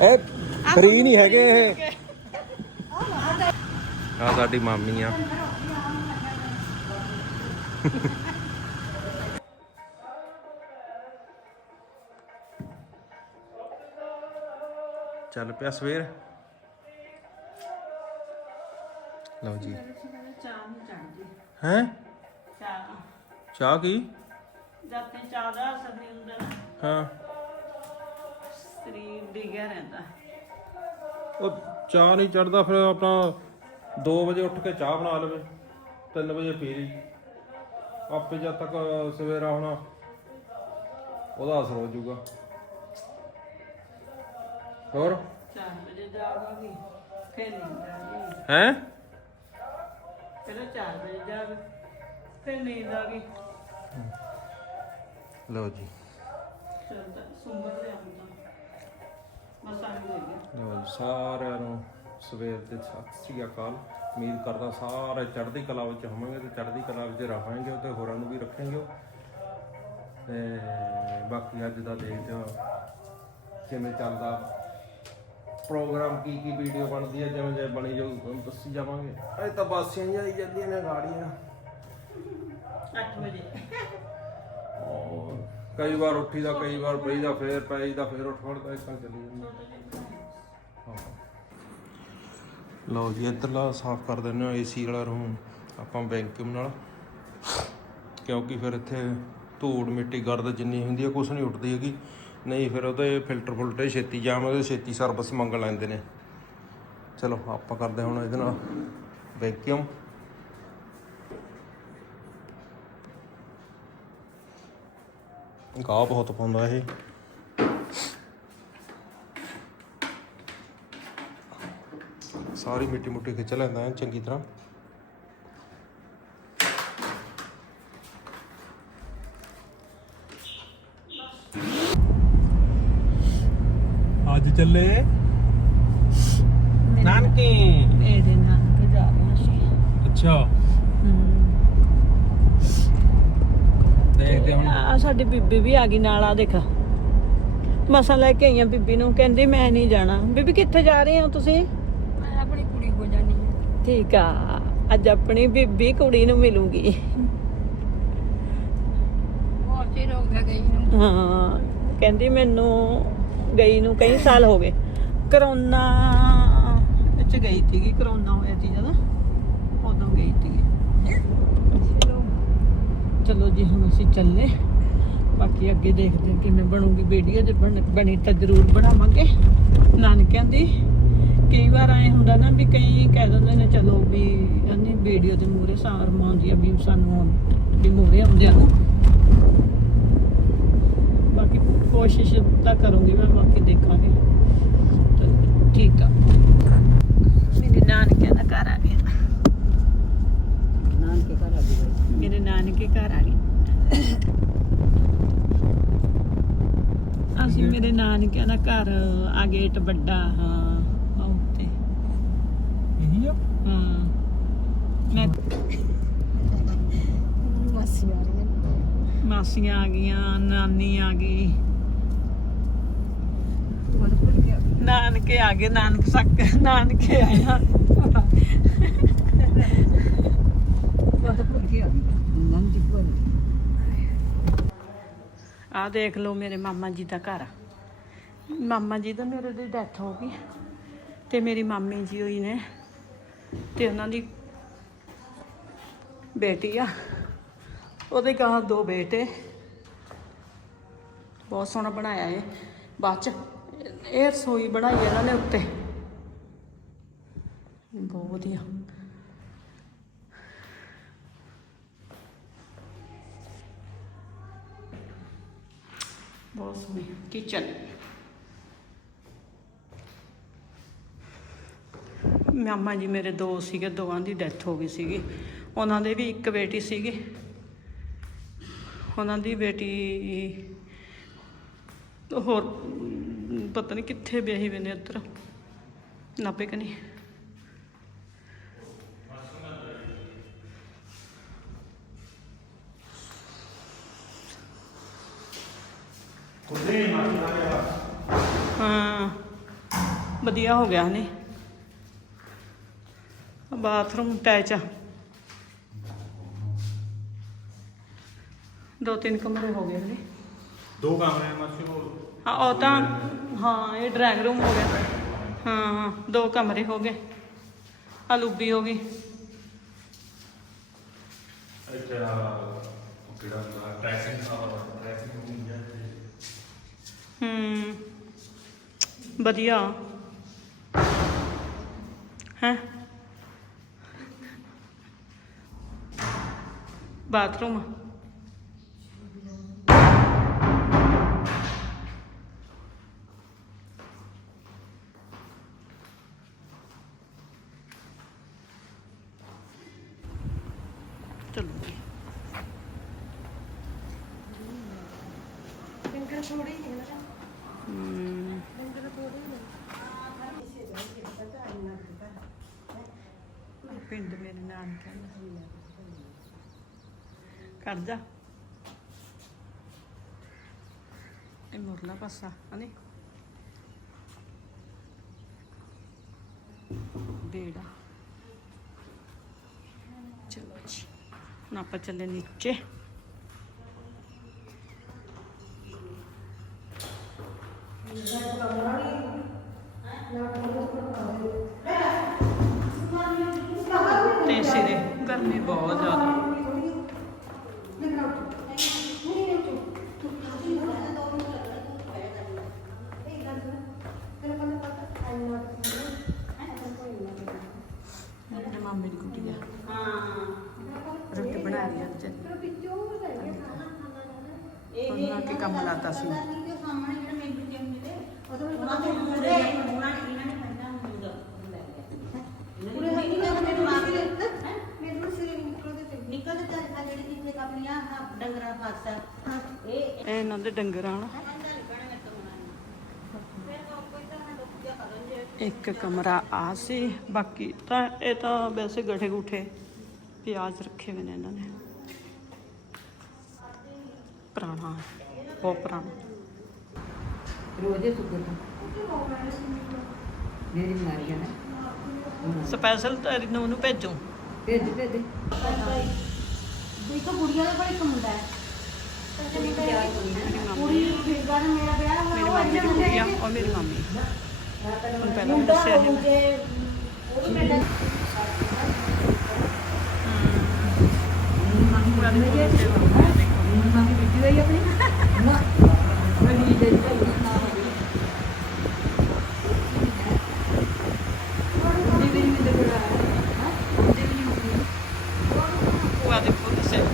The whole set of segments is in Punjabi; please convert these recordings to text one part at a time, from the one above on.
ਇਹ ਫਰੀ ਨਹੀਂ ਹੈਗੇ ਇਹ। ਆ ਸਾਡੀ ਮਾਮੀ ਆ। ਚੱਲ ਪਿਆ ਸਵੇਰ। ਲਓ ਜੀ। ਚਾਹ ਨਹੀਂ ਚੜਦੀ ਹੈ? ਚਾਹ। ਚਾਹ ਕੀ? ਜਦ ਤੇ ਚਾਹ ਦਾ ਅਸਰ ਨਹੀਂ ਹੁੰਦਾ ਹਾਂ। ਸਰੀਰ ਡਿੱਗਿਆ ਰਹਿੰਦਾ। ਉਹ ਚਾਹ ਨਹੀਂ ਚੜਦਾ ਫਿਰ ਆਪਣਾ 2 ਵਜੇ ਉੱਠ ਕੇ ਚਾਹ ਬਣਾ ਲਵੇ 3 ਵਜੇ ਪੀ ਲਈ ਆਪੇ ਜਦ ਤੱਕ ਸਵੇਰਾ ਹੋਣਾ ਉਹਦਾ ਅਸਰ ਹੋ ਜਾਊਗਾ। ਹੋਰ? 4 ਵਜੇ ਜਾਵਾਂਗੀ ਫਿਰ ਨੀਂਦ ਆਉਗੀ ਹੈ? ਫਿਰ 4 ਵਜੇ ਜਾਗ ਫਿਰ ਨੀਂਦ ਆ ਗਈ। ਲਓ ਜੀ। ਚਲਦਾ ਸੁੰਬਰ ਦੇ ਆਉਂਦਾ ਲਓ ਜੀ ਸਾਰਿਆਂ ਨੂੰ ਸਵੇਰ ਦੇ ਸਤਿ ਸ੍ਰੀ ਅਕਾਲ। ਉਮੀਦ ਕਰਦਾ ਸਾਰੇ ਚੜ੍ਹਦੀ ਕਲਾ ਵਿੱਚ ਹੋਵਾਂਗੇ ਤੇ ਚੜ੍ਹਦੀ ਕਲਾ ਵਿੱਚ ਰਹਾਂਗੇ ਤੇ ਹੋਰਾਂ ਨੂੰ ਵੀ ਰੱਖਾਂਗੇ। ਤੇ ਬਾਕੀ ਅੱਜ ਦਾ ਦੇਖਦੇ ਹਾਂ ਕਿਵੇਂ ਚੱਲਦਾ? ਪ੍ਰੋਗਰਾਮ ਕੀ ਕੀ ਵੀਡੀਓ ਬਣਦੀ ਹੈ ਜਿਵੇਂ ਜਿਵੇਂ ਬਣੀ ਜਾਊ ਤੁਹਾਨੂੰ ਦੱਸੀ ਜਾਵਾਂਗੇ। ਅਜੇ ਤਾਂ ਬਾਸੀਆਂ ਆਈ ਜਾਂਦੀਆਂ ਨੇ ਗਾੜੀਆਂ। 8 ਵਜੇ। ਔਰ ਕਈ ਵਾਰ ਉੱਠੀ ਦਾ, ਕਈ ਵਾਰ ਪਈ ਦਾ, ਫੇਰ ਪਈ ਦਾ, ਫੇਰ ਉੱਠ ਖੜਦਾ ਇਦਾਂ ਚੱਲੀ ਜਾਂਦਾ। ਲਓ ਜੀ ਇੱਧਰਲਾ ਸਾਫ਼ ਕਰ ਦਿੰਦੇ ਹਾਂ, ਏਸੀ ਵਾਲਾ ਰੂਮ ਆਪਾਂ ਵੈਕਿਊਮ ਨਾਲ। ਕਿਉਂਕਿ ਫਿਰ ਇੱਥੇ ਧੂੜ ਮਿੱਟੀ, ਗਰਦ ਜਿੰਨੀ ਹੁੰਦੀ ਹੈ ਕੁਛ ਨਹੀਂ ਉੱਠਦੀ ਹੈਗੀ। ਨਹੀਂ, ਫਿਰ ਉਹਦੇ ਫਿਲਟਰ ਫੁਲਟਰ ਛੇਤੀ ਜਾਮ ਉਹਦੇ ਛੇਤੀ ਸਰਵਿਸ ਮੰਗ ਲੈਂਦੇ ਨੇ। ਚਲੋ, ਆਪਾਂ ਕਰਦੇ ਹੁਣ ਇਹਦੇ ਨਾਲ ਵੈਕਿਊਮ ਗਾਹ ਬਹੁਤ ਪਾਉਂਦਾ ਇਹ। ਸਾਰੀ ਮਿੱਟੀ ਮੁੱਟੀ ਖਿੱਚ ਲੈਂਦਾ ਹੈ ਚੰਗੀ ਤਰ੍ਹਾਂ। ਅੱਜ ਚੱਲੇ ਨਾਨਕੇ। ਮੇਰੇ ਨਾਲ ਕੇ ਜਾ ਰਹੇ ਸੀ ਅੱਛਾ। ਦੇਖਦੇ ਹੁਣ। ਆ ਸਾਡੀ ਬੀਬੀ ਵੀ ਆ ਗਈ ਨਾਲ ਆ ਦੇਖ। ਮਸਾਂ ਲੈ ਕੇ ਆਈਆਂ ਬੀਬੀ ਨੂੰ ਕਹਿੰਦੀ ਮੈਂ ਨਹੀਂ ਜਾਣਾ। ਬੀਬੀ ਕਿੱਥੇ ਜਾ ਰਹੇ ਹੋ ਤੁਸੀਂ? ਮੈਂ ਆਪਣੀ ਕੁੜੀ ਹੋ ਜਾਣੀ ਹੈ। ਠੀਕ ਆ ਅੱਜ ਆਪਣੀ ਬੀਬੀ ਕੁੜੀ ਨੂੰ ਮਿਲੂਗੀ। ਬਹੁਤ ਚਿਰ ਹੋ ਗਿਆ ਗਈ ਨੂੰ। ਹਾਂ ਕਹਿੰਦੀ ਮੈਨੂੰ ਗਈ ਨੂੰ ਕਈ ਸਾਲ ਹੋ ਗਏ। ਕਰੋਨਾ ਵਿੱਚ ਗਈ ਸੀਗੀ ਕਰੋਨਾ ਹੋਇਆ ਸੀ ਜਦੋਂ ਉਦੋਂ ਗਈ ਸੀਗੀ ਚਲੋ ਜੀ, ਹੁਣ ਅਸੀਂ ਚੱਲੇ। ਬਾਕੀ ਅੱਗੇ ਦੇਖਦੇ ਹਾਂ ਕਿਵੇਂ ਬਣੂਗੀ ਵੀਡੀਓ ਜੇ ਬਣ- ਬਣੀ ਤਾਂ ਜ਼ਰੂਰ ਬਣਾਵਾਂਗੇ। ਨਾਨਕਿਆਂ ਦੀ ਕਈ ਵਾਰ ਐ ਹੁੰਦਾ ਨਾ ਵੀ ਕਈ ਕਹਿ ਦਿੰਦੇ ਨੇ, ਚਲੋ ਵੀ ਅੰਨੀ ਵੀਡੀਓ ਦੇ ਮੂਰੇ ਸਾਰ ਮਾਉਂਦੀ ਆ ਵੀ ਸਾਨੂੰ ਵੀ ਮੂਰੇ ਆਉਂਦਿਆਂ ਨੂੰ। ਬਾਕੀ ਕੋਸ਼ਿਸ਼ ਤਾਂ ਕਰੂੰਗੀ ਮੈਂ, ਬਾਕੀ ਦੇਖਾਂਗੇ ਤਾਂ ਠੀਕ ਆ ਮੇਰੇ ਨਾਨਕੇ ਦਾ ਘਰ ਆ ਗਿਆ ਨਾਨਕੇ ਘਰ ਆ ਗਈ ਮੇਰੇ ਨਾਨਕੇ ਘਰ ਆ ਗਏ ਅਸੀਂ ਨਾਨਕਿਆਂ ਦਾ ਘਰ ਆ ਗੇਟ ਵੱਡਾ ਹਾਂ ਆ ਉੱਤੇ ਇਹੀ ਆ? ਹਾਂ। ਮੈਂ ਮਾਸੀ ਆ ਰਹੀ ਹੈ ਮਾਸੀਆਂ ਆ ਗਈਆਂ ਨਾਨੀ ਆ ਗਈ। ਨਾਨਕੇ ਆ ਗਏ ਨਾਨਕ ਸੱਕ ਨਾਨਕੇ ਆਇਆ। ਆ ਦੇਖ ਲਓ ਮੇਰੇ ਮਾਮਾ ਜੀ ਦਾ ਘਰ। ਮਾਮਾ ਜੀ ਦਾ ਮੇਰੇ ਦੀ ਡੈਥ ਹੋ ਗਈ। ਤੇ ਮੇਰੀ ਮਾਮੀ ਜੀ ਹੋਈ ਨੇ। ਤੇ ਉਹਨਾਂ ਦੀ ਬੇਟੀ ਆ। ਉਹਦੇ ਗਾਂ ਦੋ ਬੇਟੇ। ਬਹੁਤ ਸੋਹਣਾ ਬਣਾਇਆ ਇਹ। ਬਾਅਦ ਚ ਇਹ ਰਸੋਈ ਬਣਾਈ ਇਹਨਾਂ ਨੇ ਉੱਤੇ। ਬਹੁਤ ਵਧੀਆ। ਬਹੁਤ ਸੋਹਣੀ। ਕਿਚਨ ਮਾਮਾ ਜੀ ਮੇਰੇ ਦੋ ਸੀਗੇ ਦੋਵਾਂ ਦੀ ਡੈਥ ਹੋ ਗਈ ਸੀਗੀ। ਉਹਨਾਂ ਦੇ ਵੀ ਇੱਕ ਬੇਟੀ ਸੀਗੀ। ਉਹਨਾਂ ਦੀ ਬੇਟੀ ਹੋਰ ਪਤਾ ਨਹੀਂ ਕਿੱਥੇ ਵਿਆਹੀ ਵੇ ਨੇ ਉੱਧਰ ਨਾਪੇ ਕਨੀ ਹਾਂ ਵਧੀਆ ਹੋ ਗਿਆ ਨੇ ਬਾਥਰੂਮ ਅਟੈਚ ਆ ਦੋ ਤਿੰਨ ਕਮਰੇ ਹੋ ਗਏ ਨੇ ਦੋ ਕਮਰੇ ਮਾਸੀ ਹੋਰ ਹਾਂ ਉਹ ਤਾਂ ਹਾਂ ਇਹ ਡਰਾਇੰਗ ਰੂਮ ਹੋ ਗਿਆ ਹਾਂ ਹਾਂ ਦੋ ਕਮਰੇ ਹੋ ਗਏ ਆ ਲੁੱਬੀ ਹੋ ਗਈ ਅੱਛਾ ਕਿਹੜਾ ਹੁੰਦਾ ਡਰੈਸਿੰਗ ਡਰੈਸਿੰਗ ਰੂਮ ਹੈ ਹੂੰ ਵਧੀਆ ਹੈ। ਬਾਥਰੂਮ ਚਲੋ ਜੀ ਹੂੰ। ਪਿੰਡ ਮੇਰੇ ਨਾਨਕਿਆਂ ਦਾ ਕਰ ਜਾ। ਇਹ ਮੁਰਲਾ ਪਾਸਾ, ਹਨੇ ਬੇੜਾ। ਚਲੋ ਜੀ, ਹੁਣ ਆਪਾਂ ਚੱਲੇ ਨੀਚੇ। ਤੇ ਇਸੇ ਗਰਮੀ ਬਹੁਤ ਜ਼ਿਆਦਾ ਮੇਰੇ ਮਾਮੇ ਦੀ ਕੁੜੀ ਆ ਹਾਂ ਰੋਟੀ ਬਣਾ ਰਹੀ ਆ ਅੱਜ ਉਹਨਾਂ ਕੇ ਕੰਮ ਲਾਤਾ ਸੀ। ਇਹ ਇਹਨਾਂ ਦੇ ਡੰਗਰ ਆ ਇੱਕ ਕਮਰਾ ਆ ਸੀ, ਬਾਕੀ ਤਾਂ ਇਹ ਤਾਂ ਵੈਸੇ ਗਠੇ ਗੁਠੇ ਪਿਆਜ਼ ਰੱਖੇ ਹੋਏ ਨੇ ਇਹਨਾਂ ਨੇ। ਪੁਰਾਣਾ। ਬਹੁਤ ਪੁਰਾਣਾ ਰੋਜ਼ੇ ਸੁੱਕਦਾ ਮੇਰੀ ਮਾਰੀਆ ਨਾ। ਸਪੈਸ਼ਲ ਤੇਰੀ ਨੂੰ ਨੂੰ ਭੇਜੋ। ਭੇਜ ਭੇਜ ਦੇਖੋ ਗੁੜੀਆ ਦਾ ਬੜਾ ਇੱਕ ਮੁੰਡਾ ਹੈ। ਮੇਰੀ ਮਾਮੀ। ਕੁੜੀ ਫਿਰਦਾ ਨਾ ਮੇਰਾ ਵਿਆਹ ਮੇਰੀ ਹੋਇਆ ਮਾਮੀ ਦੀ ਕੁੜੀ ਆ ਔਰ ਮੇਰੀ ਮਾਮੀ। ਹੁਣ ਪਹਿਲਾਂ ਵੀ ਦੱਸਿਆ ਸੀ ਮੈਂ। ਤੇ ਉਹ ਵੀ ਪਿੰਡ ਪੂਰਾ ਦਿਨ ਦੇਖੋ ਮਾਮੀ ਆਪਣੀ ਬੜੀ ਦੇ ਦੇ ਹਾਂ ਜੀ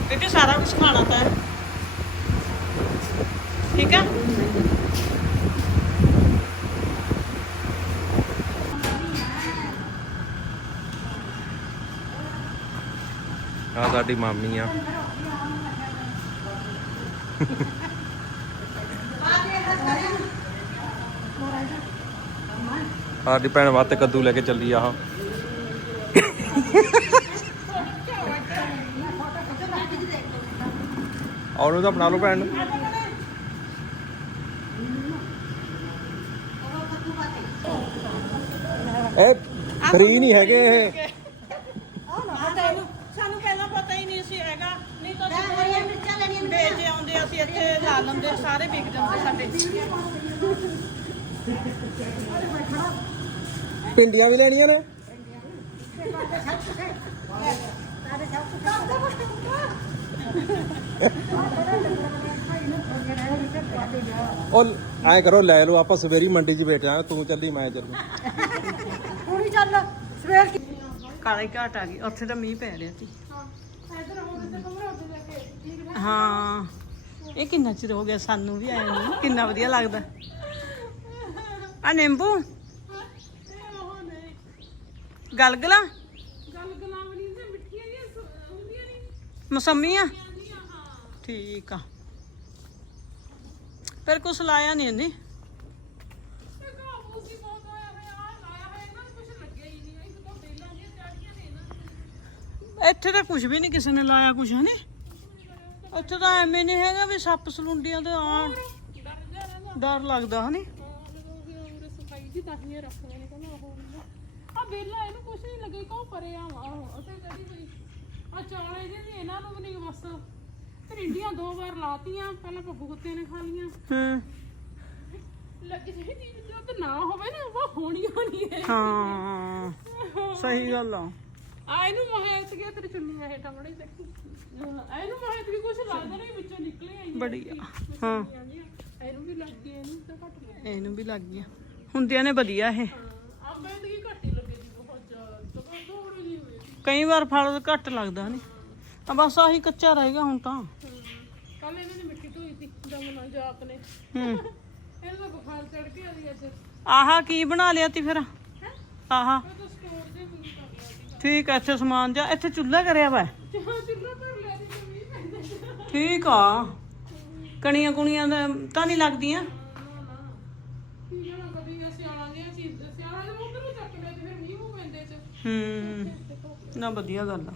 ਕਿਉਂਕਿ ਸਾਰਾ ਕੁਝ ਖਾਣਾ ਤਾਂ ਠੀਕ ਹੈ? ਆ ਸਾਡੀ ਮਾਮੀ ਆ। ਸਾਡੀ ਭੈਣ ਵਾਸਤੇ ਕੱਦੂ ਲੈ ਕੇ ਚੱਲੀ ਆ ਆਹ। ਔਰ ਉਹਦਾ ਬਣਾ ਲਓ ਭੈਣ। ਨੂੰ ਇਹ ਫਰੀ ਨਹੀਂ ਹੈਗੇ ਇਹ। ਸਾਨੂੰ ਪਹਿਲਾਂ ਪਤਾ ਹੀ ਨਹੀਂ ਸੀ ਹੈਗਾ। ਨਹੀਂ ਤਾਂ ਮੈਂ ਹਰੀਆਂ ਮਿਰਚਾਂ ਲੈਣੀਆਂ ਨੇ ਵੇਚ ਆਉਂਦੇ ਅਸੀਂ ਇੱਥੇ ਲਾ ਲੈਂਦੇ ਸਾਰੇ ਵਿਕ ਜਾਂਦੇ ਸਾਡੇ। ਪਿੰਡੀਆਂ ਵੀ ਲੈਣੀਆਂ ਨੇ? ਉਹ ਐ ਕਰੋ, ਲੈ ਲਓ, ਆਪਾਂ ਸਵੇਰੀ ਮੰਡੀ 'ਚ ਬੈਠੇ ਤੂੰ ਚੱਲੀ, ਮੈਂ ਚੱਲੂ। ਕੁੜੀ ਚੱਲ, ਸਵੇਰ ਕੀ? ਕਾਲੇ ਘਾਟ ਆ ਗਈ, ਉੱਥੇ ਤਾਂ ਮੀਂਹ ਪੈ ਰਿਹਾ ਸੀ। ਹਾਂ, ਇਹ ਕਿੰਨਾ ਚਿਰ ਹੋ ਗਿਆ ਸਾਨੂੰ ਵੀ ਆਇਆ ਨੂੰ? ਕਿੰਨਾ ਵਧੀਆ ਲੱਗਦਾ। ਆ ਨਿੰਬੂ? ਗਲਗਲਾ? ਮਸੰਮੀਆਂ? ਠੀਕ ਆ। ਪਰ ਕੁਛ ਲਾਇਆ ਨਹੀਂ। ਇਹਨੇ ਇੱਥੇ ਤਾਂ ਕੁਝ ਵੀ ਨਹੀਂ ਕਿਸੇ ਨੇ ਲਾਇਆ ਕੁਝ ਹਨੇ? ਇੱਥੇ ਤਾਂ ਐਵੇਂ ਨਹੀਂ ਹੈਗਾ ਵੀ ਸੱਪ ਸਲੁੰਡੀਆਂ ਤੇ ਆਣ ਡਰ ਲੱਗਦਾ ਹਨੇ? ਜੀ ਤਾਂ ਹੀ ਰੱਖਦੇ ਨੇ ਕਹਿੰਦਾ ਉਹ ਆ ਬੇਲਾ ਇਹਨੂੰ ਕੁਛ ਨਹੀਂ ਲੱਗੇ ਕੋ ਪਰੇ ਆ ਉਹ? ਤੇ ਕਦੀ ਕੋਈ ਆ ਚੌਲੇ ਜਿਹੇ ਵੀ ਇਹਨਾਂ ਨੂੰ ਵੀ ਨਹੀਂ ਬਸ। ਭਿੰਡੀਆਂ ਦੋ ਵਾਰ ਲਾਤੀਆਂ ਪਹਿਲਾਂ ਪੱਪੂ ਕੁੱਤੇ ਨੇ ਖਾ ਲੀਆਂ ਹੂੰ। ਲੱਗੀ ਜਿਹੜੀ ਚੀਜ਼ ਜੋ ਤੇ ਨਾ ਹੋਵੇ ਨਾ ਉਹ ਹੋਣੀ ਹੋਣੀ ਹੈ। ਹਾਂ ਸਹੀ ਗੱਲ ਆ। ਆ ਇਹਨੂੰ ਮਹਾਇਤ ਗਿਆ ਤੇਰੀ ਚੁੰਨੀ ਆ ਹੇਠਾਂ ਮੜੀ ਦੇਖੀ ਹਾਂ, ਇਹਨੂੰ ਮਹਾਇਤ ਵੀ ਕੁਛ ਲੱਗਦਾ ਨਹੀਂ ਵਿੱਚੋਂ ਨਿਕਲੇ ਆਈ ਬੜੀਆ ਹਾਂ। ਇਹਨੂੰ ਵੀ ਲੱਗ ਗਈ ਇਹਨੂੰ ਤਾਂ ਘੱਟ ਗਿਆ ਇਹਨੂੰ ਵੀ ਲੱਗ ਗਿਆ ਹੁੰਦੀਆਂ ਨੇ ਵਧੀਆ ਇਹ। ਆ ਘੱਟ ਹੀ ਲੱਗੇ ਜੀ ਬਹੁਤ ਜ਼ਿਆਦਾ ਤਾਂ ਥੋੜੀ ਜਿਹੀ ਹੋਈ ਕਈ ਵਾਰ ਫਲ ਘੱਟ ਲੱਗਦਾ ਨਹੀਂ ਆ ਬਸ ਆਹੀ ਕੱਚਾ ਰਹੇਗਾ ਹੁਣ ਤਾਂ। ਕੱਲ ਇਹਨਾਂ ਨੇ ਮਿੱਟੀ ਧੋਈ ਸੀ ਦਮਨਾ ਜਾਪ ਨੇ। ਹੂੰ। ਇਹਨੂੰ ਤਾਂ ਬੁਖਾਰ ਚੜ ਕੇ ਆਦੀ ਅੱਜ। ਆਹਾ ਕੀ ਬਣਾ ਲਿਆ ਤੀ ਫਿਰ? ਆਹਾ। ਮੈਂ ਤਾਂ ਸਟੋਰ ਦੇ ਵੀ ਕਰ ਲਿਆ ਸੀ ਠੀਕ ਆ ਇੱਥੇ ਸਮਾਨ ਜਾ ਇੱਥੇ ਚੁੱਲ੍ਹਾ ਕਰਿਆ ਵਾ। ਚਾਹ ਚੁੱਲ੍ਹਾ ਭਰ ਲਿਆ ਸੀ ਤੇ ਮੀਂਹ ਪੈਂਦਾ ਸੀ। ਠੀਕ ਆ। ਕਣੀਆਂ ਕੁਣੀਆਂ ਦਾ ਤਾਂ ਨਹੀਂ ਲੱਗਦੀਆਂ? ਨਾ ਨਾ ਕੀ ਜਣਾ ਕਦੀ? ਸਿਆਲਾਂ ਦੀਆਂ ਚੀਜ਼ ਸਿਆਲਾਂ ਦੇ ਮੁੱਢ ਨੂੰ ਚੱਕ ਲਿਆ ਤੇ ਫਿਰ ਮੀਂਹ ਮੂੰਹ ਪੈਂਦੇ ਚ। ਹੂੰ। ਨਾ ਵਧੀਆ ਗੱਲ ਆ।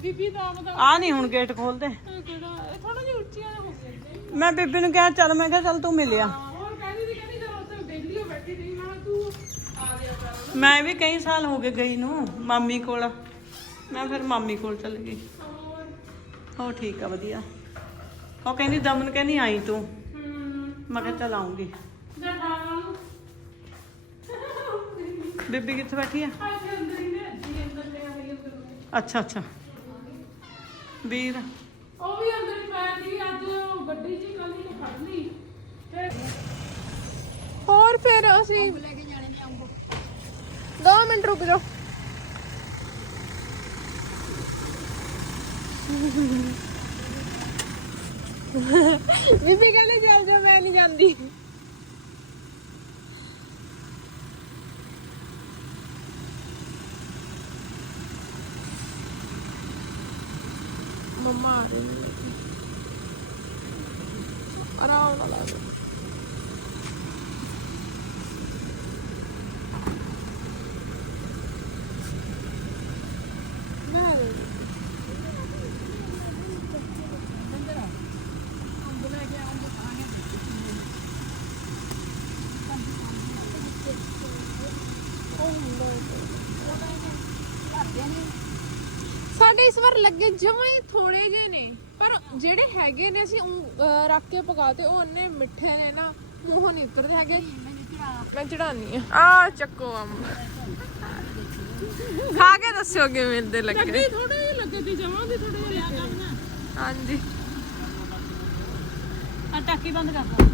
ਬੀਬੀ ਦਾ ਮਤਲਬ ਆ ਨਹੀਂ ਹੁਣ ਗੇਟ ਖੋਲਦੇ। ਕਿਹੜਾ ਥੋੜਾ ਜਿਹਾ ਉੱਚੀਆਂ ਹੋ ਗਿਆ ਮੈਂ ਬੀਬੀ ਨੂੰ ਕਿਹਾ ਚੱਲ ਮੈਂ ਕਿਹਾ ਚੱਲ ਤੂੰ ਮਿਲਿਆ ਹੋਰ ਕਹਿੰਦੀ ਸੀ ਕਹਿੰਦੀ ਜਦੋਂ ਉੱਥੇ ਬੈਠੀ ਹੋ ਬੈਠੀ ਰਹੀ। ਮੈਂ ਕਿਹਾ ਤੂੰ ਆ ਗਿਆ ਕਰ ਮੈਂ ਵੀ ਕਈ ਸਾਲ ਹੋ ਗਏ ਗਈ ਨੂੰ ਮਾਮੀ ਕੋਲ। ਮੈਂ ਫਿਰ ਮਾਮੀ ਕੋਲ ਚਲ ਗਈ। ਹੋਰ? ਹੋ ਠੀਕ ਆ ਵਧੀਆ। ਉਹ ਕਹਿੰਦੀ ਦਮਨ ਕਹਿੰਦੀ ਆਈ ਤੂੰ। ਹੂੰ। ਮੈਂ ਕਿਹਾ ਚੱਲ ਆਉਂਗੀ। ਜਾ ਖਾਣਾ ਨੂੰ ਬੀਬੀ ਕਿੱਥੇ ਬੈਠੀ ਆ? ਅੰਦਰ। ਅੱਛਾ ਅੱਛਾ। ਵੀਰ। ਉਹ ਵੀ ਅੰਦਰ ਹੀ ਪੈ ਸੀ ਅੱਜ ਉਹ ਗੱਡੀ 'ਚ ਹੀ ਕੱਲ ਨੂੰ ਫੜ ਲਈ। ਫਿਰ ਹੋਰ ਫਿਰ ਅਸੀਂ ਲੈ ਕੇ ਜਾਣੇ ਨੇ ਅੰਬ। 2 ਮਿੰਟ ਰੁਕ ਜਾਓ। ਬੀਬੀ ਕਹਿੰਦੇ ਚੱਲ ਜਾ ਮੈਂ ਨਹੀਂ ਜਾਂਦੀ। ਮੰਮਾ ਆ ਰਹੀ ਹੈ ਆਰਾਮ ਨਾਲ ਆ ਜਾਓ। ਸਾਡੇ ਇਸ ਵਾਰ ਲੱਗੇ ਜਮਾਂ ਹੀ ਥੋੜੇ ਜਿਹੇ ਨੇ। ਪਰ ਜਿਹੜੇ ਹੈਗੇ ਨੇ ਅਸੀਂ ਊਂ, ਅਹ, ਰੱਖ ਕੇ ਪਕਾਤੇ ਉਹ ਇੰਨੇ ਮਿੱਠੇ ਨੇ ਨਾ ਮੂੰਹੋਂ ਨਹੀਂ ਉਤਰਦੇ ਹੈਗੇ। ਮੈਂ ਚੜਾਨੀ ਆ। ਆ ਚੱਕੋ ਅੰਬ। ਖਾ ਕੇ ਦੱਸਿਓ ਕਿਵੇਂ ਦੇ ਲੱਗੇ। ਲੱਗੇ ਥੋੜੇ ਜਿਹੇ ਲੱਗੇ ਤੇ ਜਮਾਂ ਦੇ ਥੋੜੇ ਜਿਹੇ ਲੱਗੇ ਹਾਂਜੀ। ਆ ਟਾਕੀ ਬੰਦ ਕਰ ਦੋ